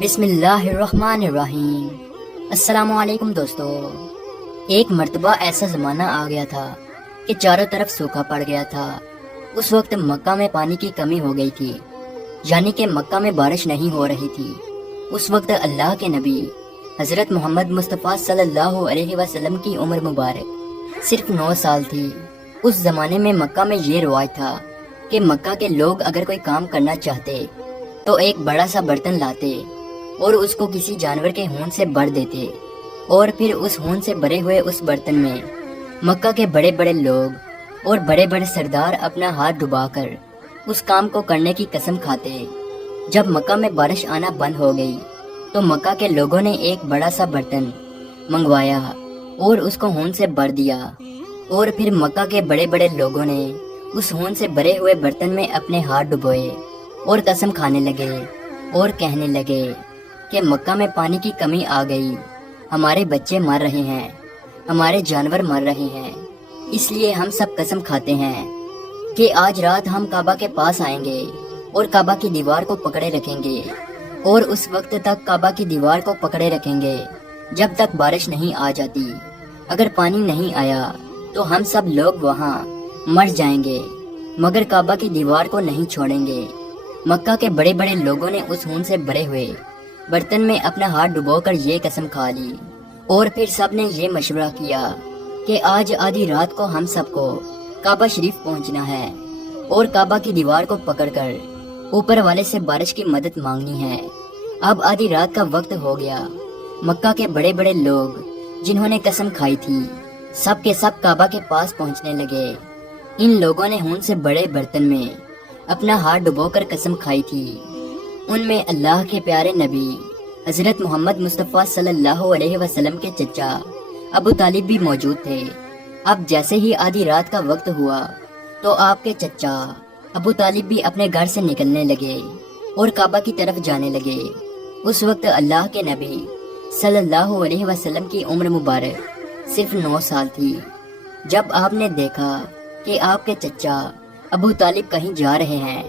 بسم اللہ الرحمن الرحیم۔ السلام علیکم دوستو۔ ایک مرتبہ ایسا زمانہ آ گیا تھا کہ چاروں طرف سوکھا پڑ گیا تھا۔ اس وقت مکہ میں پانی کی کمی ہو گئی تھی، یعنی کہ مکہ میں بارش نہیں ہو رہی تھی۔ اس وقت اللہ کے نبی حضرت محمد مصطفیٰ صلی اللہ علیہ وسلم کی عمر مبارک صرف 9 سال تھی۔ اس زمانے میں مکہ میں یہ رواج تھا کہ مکہ کے لوگ اگر کوئی کام کرنا چاہتے تو ایک بڑا سا برتن لاتے اور اس کو کسی جانور کے خون سے بھر دیتے، اور پھر اس خون سے بھرے ہوئے اس برتن میں مکہ کے بڑے بڑے لوگ اور بڑے بڑے سردار اپنا ہاتھ ڈبا کر اس کام کو کرنے کی قسم کھاتے۔ جب مکہ میں بارش آنا بند ہو گئی تو مکہ کے لوگوں نے ایک بڑا سا برتن منگوایا اور اس کو خون سے بھر دیا، اور پھر مکہ کے بڑے بڑے لوگوں نے اس خون سے بھرے ہوئے برتن میں اپنے ہاتھ ڈبوئے اور قسم کھانے لگے اور کہنے لگے کہ مکہ میں پانی کی کمی آ گئی، ہمارے بچے مر رہے ہیں، ہمارے جانور مر رہے ہیں، اس لیے ہم سب قسم کھاتے ہیں کہ آج رات ہم کعبہ کے پاس آئیں گے اور کعبہ کی دیوار کو پکڑے رکھیں گے، اور اس وقت تک کعبہ کی دیوار کو پکڑے رکھیں گے جب تک بارش نہیں آ جاتی۔ اگر پانی نہیں آیا تو ہم سب لوگ وہاں مر جائیں گے، مگر کعبہ کی دیوار کو نہیں چھوڑیں گے۔ مکہ کے بڑے بڑے لوگوں نے اس خون سے بھرے ہوئے برتن میں اپنا ہاتھ ڈبو کر یہ قسم کھا لی، اور پھر سب نے یہ مشورہ کیا کہ آج آدھی رات کو ہم سب کو کعبہ شریف پہنچنا ہے اور کعبہ کی دیوار کو پکڑ کر اوپر والے سے بارش کی مدد مانگنی ہے۔ اب آدھی رات کا وقت ہو گیا۔ مکہ کے بڑے بڑے لوگ جنہوں نے قسم کھائی تھی سب کے سب کعبہ کے پاس پہنچنے لگے۔ ان لوگوں نے خون سے بڑے برتن میں اپنا ہاتھ ڈبو کر قسم کھائی تھی۔ ان میں اللہ کے پیارے نبی حضرت محمد مصطفیٰ صلی اللہ علیہ وسلم کے چچا ابو طالب بھی موجود تھے۔ اب جیسے ہی آدھی رات کا وقت ہوا تو آپ کے چچا ابو طالب بھی اپنے گھر سے نکلنے لگے اور کعبہ کی طرف جانے لگے۔ اس وقت اللہ کے نبی صلی اللہ علیہ وسلم کی عمر مبارک صرف 9 سال تھی۔ جب آپ نے دیکھا کہ آپ کے چچا ابو طالب کہیں جا رہے ہیں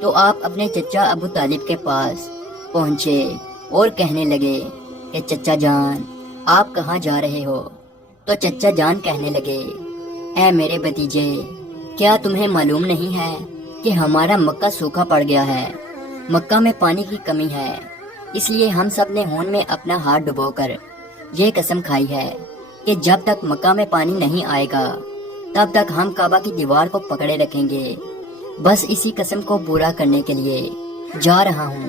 تو آپ اپنے چچا ابو طالب کے پاس پہنچے اور کہنے لگے کہ چچا جان آپ کہاں جا رہے ہو؟ تو چچا جان کہنے لگے اے میرے بھتیجے، کیا تمہیں معلوم نہیں ہے کہ ہمارا مکہ سوکھا پڑ گیا ہے، مکہ میں پانی کی کمی ہے، اس لیے ہم سب نے خون میں اپنا ہاتھ ڈبو کر یہ قسم کھائی ہے کہ جب تک مکہ میں پانی نہیں آئے گا تب تک ہم کعبہ کی دیوار کو پکڑے رکھیں گے۔ بس اسی قسم کو پورا کرنے کے لیے جا رہا ہوں۔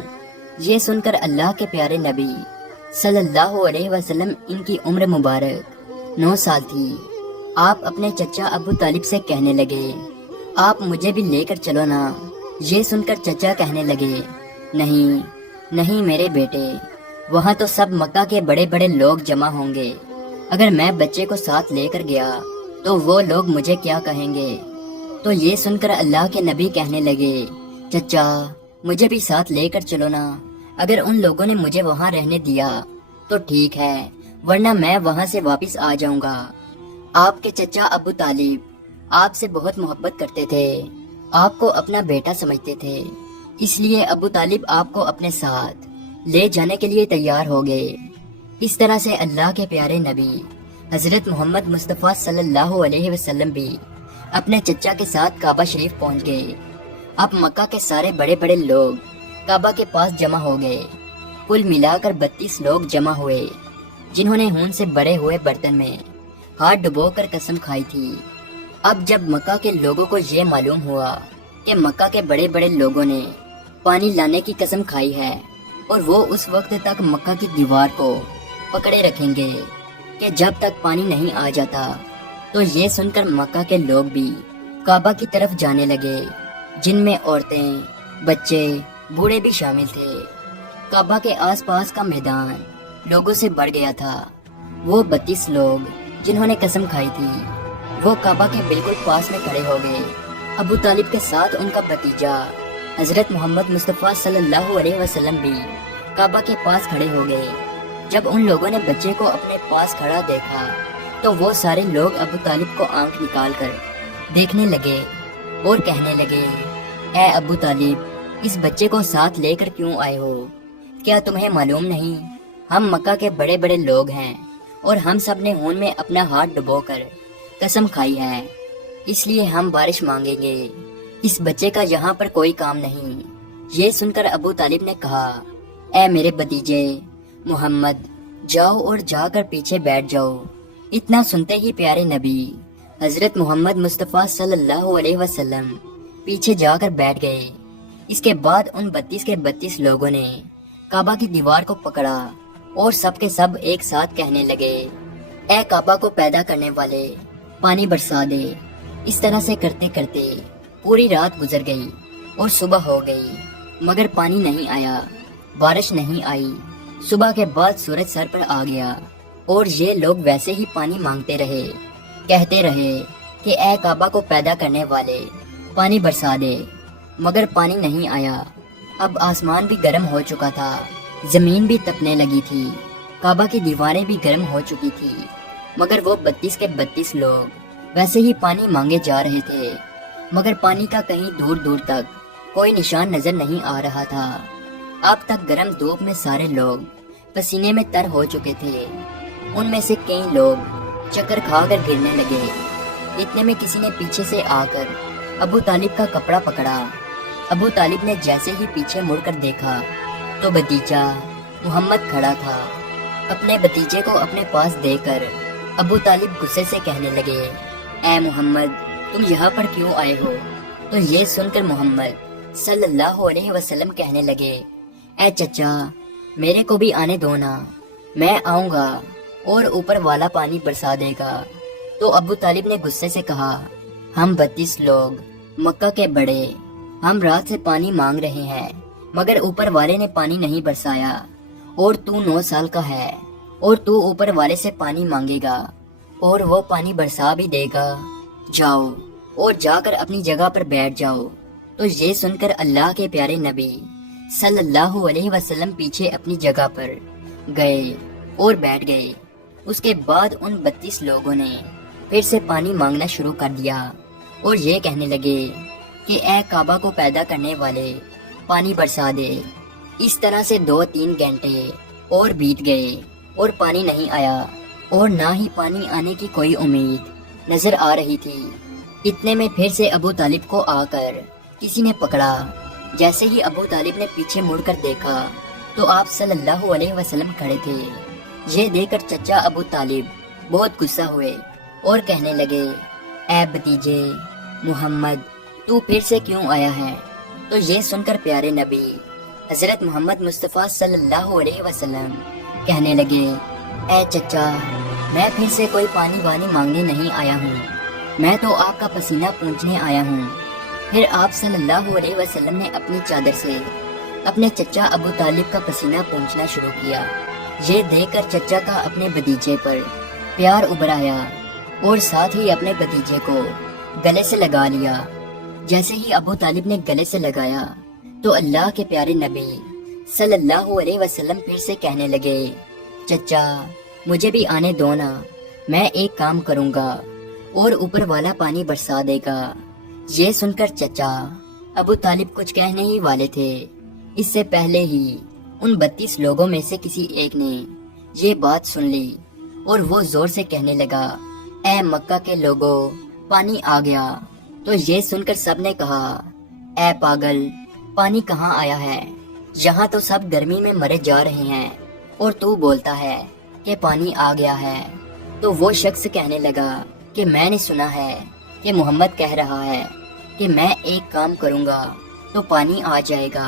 یہ سن کر اللہ کے پیارے نبی صلی اللہ علیہ وسلم، ان کی عمر مبارک 9 سال تھی، آپ اپنے چچا ابو طالب سے کہنے لگے آپ مجھے بھی لے کر چلو نا۔ یہ سن کر چچا کہنے لگے نہیں نہیں میرے بیٹے، وہاں تو سب مکہ کے بڑے بڑے لوگ جمع ہوں گے، اگر میں بچے کو ساتھ لے کر گیا تو وہ لوگ مجھے کیا کہیں گے؟ تو یہ سن کر اللہ کے نبی کہنے لگے چچا مجھے بھی ساتھ لے کر چلو نا، اگر ان لوگوں نے مجھے وہاں رہنے دیا تو ٹھیک ہے، ورنہ میں وہاں سے واپس آ جاؤں گا۔ آپ کے چچا ابو طالب آپ سے بہت محبت کرتے تھے، آپ کو اپنا بیٹا سمجھتے تھے، اس لیے ابو طالب آپ کو اپنے ساتھ لے جانے کے لیے تیار ہو گئے۔ اس طرح سے اللہ کے پیارے نبی حضرت محمد مصطفیٰ صلی اللہ علیہ وسلم بھی اپنے چچا کے ساتھ کعبہ شریف پہنچ گئے۔ اب مکہ کے سارے بڑے بڑے لوگ کعبہ کے پاس جمع ہو گئے، کل ملا کر 32 لوگ جمع ہوئے جنہوں نے خون سے بھرے ہوئے برتن میں ہاتھ ڈبو کر قسم کھائی تھی۔ اب جب مکہ کے لوگوں کو یہ معلوم ہوا کہ مکہ کے بڑے بڑے لوگوں نے پانی لانے کی قسم کھائی ہے اور وہ اس وقت تک مکہ کی دیوار کو پکڑے رکھیں گے کہ جب تک پانی نہیں آ جاتا، تو یہ سن کر مکہ کے لوگ بھی کعبہ کی طرف جانے لگے، جن میں عورتیں، بچے، بوڑھے بھی شامل تھے۔ کعبہ کے آس پاس کا میدان لوگوں سے بڑھ گیا تھا۔ وہ 32 لوگ جنہوں نے قسم کھائی تھی وہ کعبہ کے بالکل پاس میں کھڑے ہو گئے۔ ابو طالب کے ساتھ ان کا بھتیجا حضرت محمد مصطفیٰ صلی اللہ علیہ وسلم بھی کعبہ کے پاس کھڑے ہو گئے۔ جب ان لوگوں نے بچے کو اپنے پاس کھڑا دیکھا تو وہ سارے لوگ ابو طالب کو آنکھ نکال کر دیکھنے لگے اور کہنے لگے اے ابو طالب، اس بچے کو ساتھ لے کر کیوں آئے ہو؟ کیا تمہیں معلوم نہیں ہم مکہ کے بڑے بڑے لوگ ہیں اور ہم سب نے خون میں اپنا ہاتھ ڈبو کر قسم کھائی ہے، اس لیے ہم بارش مانگیں گے، اس بچے کا یہاں پر کوئی کام نہیں۔ یہ سن کر ابو طالب نے کہا، اے میرے بھتیجے محمد، جاؤ اور جا کر پیچھے بیٹھ جاؤ۔ اتنا سنتے ہی پیارے نبی حضرت محمد مصطفیٰ صلی اللہ علیہ وسلم پیچھے جا کر بیٹھ گئے۔ اس کے بعد ان 32 کے 32 لوگوں نے کعبہ کی دیوار کو پکڑا اور سب کے سب ایک ساتھ کہنے لگے، اے کعبہ کو پیدا کرنے والے، پانی برسا دے۔ اس طرح سے کرتے کرتے پوری رات گزر گئی اور صبح ہو گئی، مگر پانی نہیں آیا، بارش نہیں آئی۔ صبح کے بعد سورج سر پر آ گیا اور یہ لوگ ویسے ہی پانی مانگتے رہے، کہتے رہے کہ اے کعبہ کو پیدا کرنے والے، پانی برسا دے، مگر پانی نہیں آیا۔ اب آسمان بھی گرم ہو چکا تھا، زمین بھی تپنے لگی تھی، کعبہ کی دیواریں بھی گرم ہو چکی تھی، مگر وہ 32 کے 32 لوگ ویسے ہی پانی مانگے جا رہے تھے، مگر پانی کا کہیں دور دور تک کوئی نشان نظر نہیں آ رہا تھا۔ اب تک گرم دھوپ میں سارے لوگ پسینے میں تر ہو چکے تھے، ان میں سے کئی لوگ چکر کھا کر گرنے لگے۔ اتنے میں کسی نے پیچھے سے آ کر ابو طالب کا کپڑا پکڑا۔ ابو طالب نے جیسے ہی پیچھے مڑ کر دیکھا تو بھتیجا محمد کھڑا تھا۔ اپنے بھتیجے کو اپنے پاس دے کر ابو طالب غصے سے کہنے لگے، اے محمد، تم یہاں پر کیوں آئے ہو؟ تو یہ سن کر محمد صلی اللہ علیہ وسلم کہنے لگے، اے چچا، میرے کو بھی آنے دو نا، میں آؤں گا اور اوپر والا پانی برسا دے گا۔ تو ابو طالب نے غصے سے کہا، ہم 32 لوگ مکہ کے بڑے، ہم رات سے پانی مانگ رہے ہیں، مگر اوپر والے نے پانی نہیں برسایا، اور تو 9 سال کا ہے اور تو اوپر والے سے پانی مانگے گا اور وہ پانی برسا بھی دے گا، جاؤ اور جا کر اپنی جگہ پر بیٹھ جاؤ۔ تو یہ سن کر اللہ کے پیارے نبی صلی اللہ علیہ وسلم پیچھے اپنی جگہ پر گئے اور بیٹھ گئے۔ اس کے بعد ان 32 لوگوں نے پھر سے پانی مانگنا شروع کر دیا اور یہ کہنے لگے کہ اے کعبہ کو پیدا کرنے والے، پانی برسا دے۔ اس طرح سے 2-3 گھنٹے اور بیت گئے اور پانی نہیں آیا، اور نہ ہی پانی آنے کی کوئی امید نظر آ رہی تھی۔ اتنے میں پھر سے ابو طالب کو آ کر کسی نے پکڑا۔ جیسے ہی ابو طالب نے پیچھے مڑ کر دیکھا تو آپ صلی اللہ علیہ وسلم کھڑے تھے۔ یہ دیکھ کر چچا ابو طالب بہت غصہ ہوئے اور کہنے لگے، اے بھتیجے محمد، تو پھر سے کیوں آیا ہے؟ تو یہ سن کر پیارے نبی حضرت محمد مصطفیٰ صلی اللہ علیہ وسلم کہنے لگے، اے چچا، میں پھر سے کوئی پانی وانی مانگنے نہیں آیا ہوں، میں تو آپ کا پسینہ پونچھنے آیا ہوں۔ پھر آپ صلی اللہ علیہ وسلم نے اپنی چادر سے اپنے چچا ابو طالب کا پسینہ پونچھنا شروع کیا۔ یہ دیکھ کر چچا کا اپنے بھتیجے پر پیار ابھر آیا اور ساتھ ہی اپنے بھتیجے کو گلے سے لگا لیا۔ جیسے ہی ابو طالب نے گلے سے لگایا تو اللہ کے پیارے نبی صلی اللہ علیہ وسلم پھر سے کہنے لگے، چچا، مجھے بھی آنے دو نا، میں ایک کام کروں گا اور اوپر والا پانی برسا دے گا۔ یہ سن کر چچا ابو طالب کچھ کہنے ہی والے تھے، اس سے پہلے ہی ان 32 لوگوں میں سے کسی ایک نے یہ بات سن لی اور وہ زور سے کہنے لگا، اے مکہ کے لوگوں، پانی آ گیا۔ تو یہ سن کر سب نے کہا، اے پاگل، پانی کہاں آیا ہے؟ یہاں تو سب گرمی میں مرے جا رہے ہیں اور تو بولتا ہے کہ پانی آ گیا ہے۔ تو وہ شخص کہنے لگا کہ میں نے سنا ہے کہ محمد کہہ رہا ہے کہ میں ایک کام کروں گا تو پانی آ جائے گا۔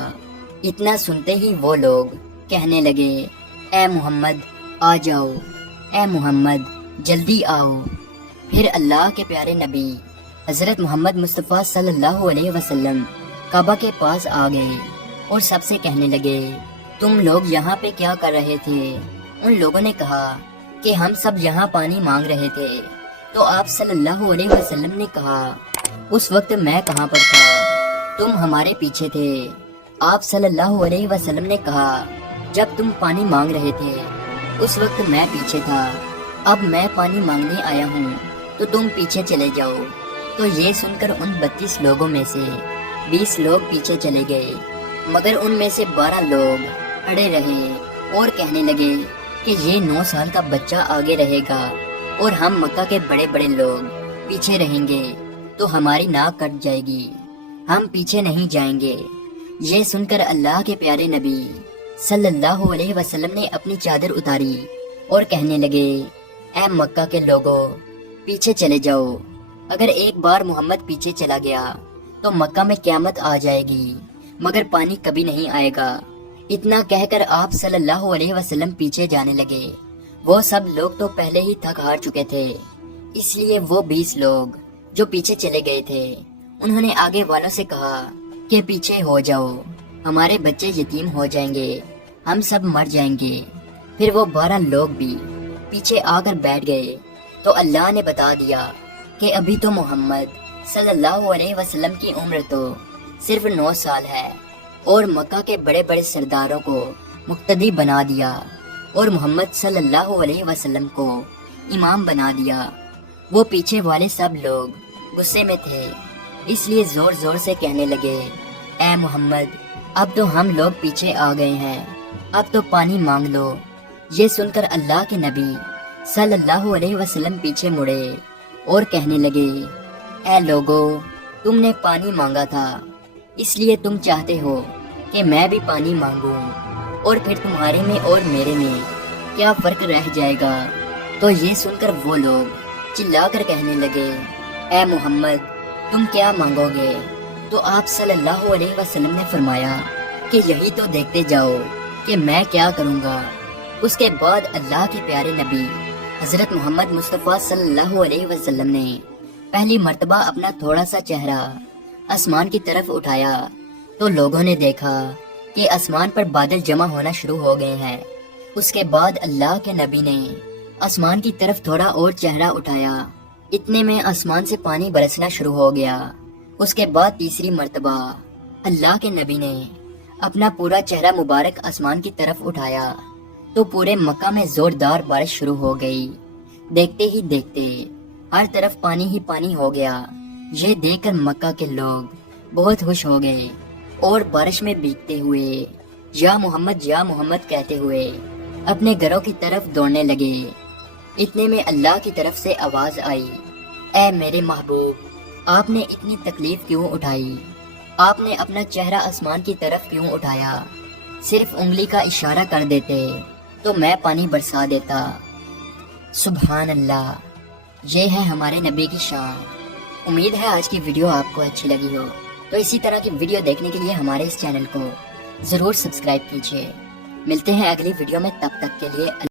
اتنا سنتے ہی وہ لوگ کہنے لگے، اے محمد آ جاؤ، اے محمد جلدی آؤ۔ پھر اللہ کے پیارے نبی حضرت محمد مصطفیٰ صلی اللہ علیہ وسلم کعبہ کے پاس آ گئے اور سب سے کہنے لگے، تم لوگ یہاں پہ کیا کر رہے تھے؟ ان لوگوں نے کہا کہ ہم سب یہاں پانی مانگ رہے تھے۔ تو آپ صلی اللہ علیہ وسلم نے کہا، اس وقت میں کہاں پر تھا؟ تم ہمارے پیچھے تھے۔ آپ صلی اللہ علیہ وسلم نے کہا، جب تم پانی مانگ رہے تھے اس وقت میں پیچھے تھا، اب میں پانی مانگنے آیا ہوں تو تم پیچھے چلے جاؤ۔ تو یہ سن کر ان 32 لوگوں میں سے 20 لوگ پیچھے چلے گئے، مگر ان میں سے 12 لوگ اڑے رہے اور کہنے لگے کہ یہ 9 سال کا بچہ آگے رہے گا اور ہم مکہ کے بڑے بڑے لوگ پیچھے رہیں گے تو ہماری ناک کٹ جائے گی، ہم پیچھے نہیں جائیں گے۔ یہ سن کر اللہ کے پیارے نبی صلی اللہ علیہ وسلم نے اپنی چادر اتاری اور کہنے لگے، اے مکہ کے لوگوں، پیچھے چلے جاؤ، اگر ایک بار محمد پیچھے چلا گیا تو مکہ میں قیامت آ جائے گی، مگر پانی کبھی نہیں آئے گا۔ اتنا کہہ کر آپ صلی اللہ علیہ وسلم پیچھے جانے لگے۔ وہ سب لوگ تو پہلے ہی تھک ہار چکے تھے، اس لیے وہ 20 لوگ جو پیچھے چلے گئے تھے انہوں نے آگے والوں سے کہا کہ پیچھے ہو جاؤ، ہمارے بچے یتیم ہو جائیں گے، ہم سب مر جائیں گے۔ پھر وہ 12 لوگ بھی پیچھے آ کر بیٹھ گئے تو اللہ نے بتا دیا کہ ابھی تو محمد صلی اللہ علیہ وسلم کی عمر تو صرف 9 سال ہے، اور مکہ کے بڑے بڑے سرداروں کو مقتدی بنا دیا اور محمد صلی اللہ علیہ وسلم کو امام بنا دیا۔ وہ پیچھے والے سب لوگ غصے میں تھے، اس لیے زور زور سے کہنے لگے، اے محمد، اب تو ہم لوگ پیچھے آ گئے ہیں، اب تو پانی مانگ لو۔ یہ سن کر اللہ کے نبی صلی اللہ علیہ وسلم پیچھے مڑے اور کہنے لگے، اے لوگو، تم نے پانی مانگا تھا، اس لیے تم چاہتے ہو کہ میں بھی پانی مانگوں، اور پھر تمہارے میں اور میرے میں کیا فرق رہ جائے گا؟ تو یہ سن کر وہ لوگ چلا کر کہنے لگے، اے محمد، تم کیا مانگو گے؟ تو آپ صلی اللہ علیہ وسلم نے فرمایا کہ یہی تو دیکھتے جاؤ کہ میں کیا کروں گا۔ اس کے بعد اللہ کے پیارے نبی حضرت محمد مصطفیٰ صلی اللہ علیہ وسلم نے پہلی مرتبہ اپنا تھوڑا سا چہرہ آسمان کی طرف اٹھایا تو لوگوں نے دیکھا کہ آسمان پر بادل جمع ہونا شروع ہو گئے ہیں۔ اس کے بعد اللہ کے نبی نے آسمان کی طرف تھوڑا اور چہرہ اٹھایا، اتنے میں آسمان سے پانی برسنا شروع ہو گیا۔ اس کے بعد تیسری مرتبہ اللہ کے نبی نے اپنا پورا چہرہ مبارک آسمان کی طرف اٹھایا تو پورے مکہ میں زوردار بارش شروع ہو گئی۔ دیکھتے ہی دیکھتے ہر طرف پانی ہی پانی ہو گیا۔ یہ دیکھ کر مکہ کے لوگ بہت خوش ہو گئے اور بارش میں بھیگتے ہوئے یا محمد کہتے ہوئے اپنے گھروں کی طرف دوڑنے لگے۔ اتنے میں اللہ کی طرف سے آواز آئی، اے میرے محبوب، آپ نے اتنی تکلیف کیوں اٹھائی؟ آپ نے اپنا چہرہ آسمان کی طرف کیوں اٹھایا؟ صرف انگلی کا اشارہ کر دیتے تو میں پانی برسا دیتا۔ سبحان اللہ، یہ ہے ہمارے نبی کی شان۔ امید ہے آج کی ویڈیو آپ کو اچھی لگی ہو، تو اسی طرح کی ویڈیو دیکھنے کے لیے ہمارے اس چینل کو ضرور سبسکرائب کیجیے۔ ملتے ہیں اگلی ویڈیو میں، تب تک کے لیے